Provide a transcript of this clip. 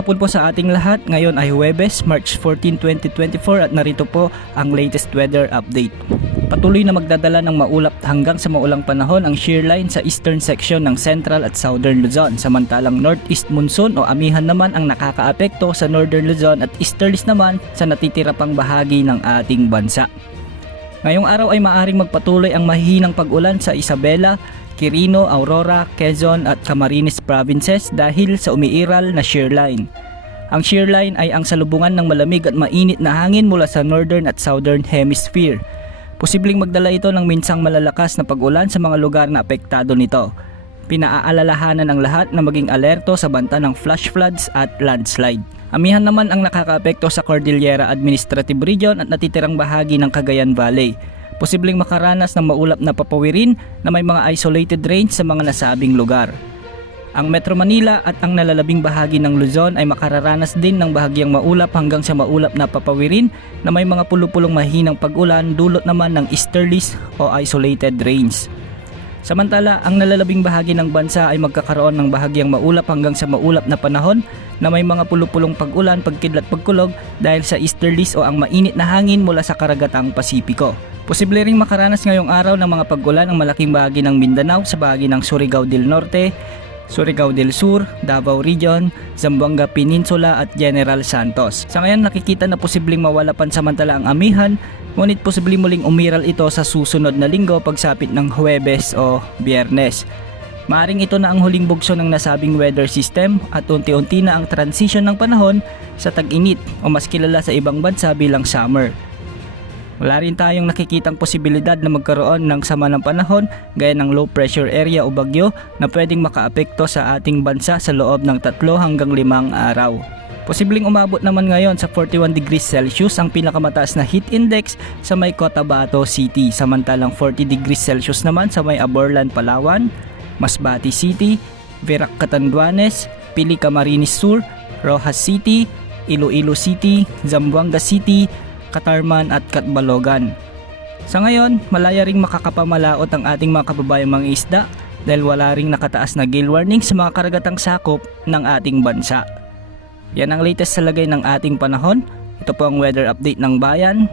hapon po sa ating lahat. Ngayon ay Huwebes, March 14, 2024 at narito po ang latest weather update. Patuloy na magdadala ng maulap hanggang sa maulang panahon ang shear line sa eastern section ng Central at Southern Luzon. Samantalang northeast monsoon o amihan naman ang nakakaapekto sa Northern Luzon at easterlies naman sa natitira pang bahagi ng ating bansa. Ngayong araw ay maaring magpatuloy ang mahihinang pag-ulan sa Isabela, Quirino, Aurora, Quezon at Camarines provinces dahil sa umiiral na shear line. Ang shear line ay ang salubungan ng malamig at mainit na hangin mula sa northern at southern hemisphere. Posibleng magdala ito ng minsang malalakas na pag-ulan sa mga lugar na apektado nito. Pinaaalalahanan ng lahat na maging alerto sa banta ng flash floods at landslide. Amihan naman ang nakakaapekto sa Cordillera Administrative Region at natitirang bahagi ng Cagayan Valley. Posibleng makaranas ng maulap na papawirin na may mga isolated rains sa mga nasabing lugar. Ang Metro Manila at ang nalalabing bahagi ng Luzon ay makararanas din ng bahagyang maulap hanggang sa maulap na papawirin na may mga pulupulong mahinang pag-ulan dulot naman ng easterlies o isolated rains. Samantala, ang nalalabing bahagi ng bansa ay magkakaroon ng bahagyang maulap hanggang sa maulap na panahon na may mga pulupulong pag-ulan, pagkidlat, pagkulog dahil sa easterlies o ang mainit na hangin mula sa karagatang Pasipiko. Posible ring makaranas ngayong araw ng mga pag-ulan ang malaking bahagi ng Mindanao sa bahagi ng Surigao del Norte, Surigao del Sur, Davao Region, Zamboanga Peninsula at General Santos. Sa ngayon nakikita na posibleng mawala pansamantala ang amihan, ngunit posibleng muling umiral ito sa susunod na linggo pagsapit ng Huwebes o Biyernes. Maaring ito na ang huling bugso ng nasabing weather system at unti-unti na ang transition ng panahon sa tag-init o mas kilala sa ibang bansa bilang summer. Wala rin tayong nakikitang posibilidad na magkaroon ng sama ng panahon gaya ng low pressure area o bagyo na pwedeng makaapekto sa ating bansa sa loob ng 3 hanggang 5 araw. Posibleng umabot naman ngayon sa 41 degrees Celsius ang pinakamataas na heat index sa may Cotabato City, samantalang 40 degrees Celsius naman sa may Aborlan, Palawan, Masbate City, Verac, Catanduanes, Pili, Camarines Sur, Rojas City, Iloilo City, Zamboanga City, Catarman at Catbalogan. Sa ngayon, malaya ring makakapamalaot ang ating mga kababayang mga isda dahil wala ring nakataas na gale warning sa mga karagatang sakop ng ating bansa. Yan ang latest sa lagay ng ating panahon. Ito po ang weather update ng bayan.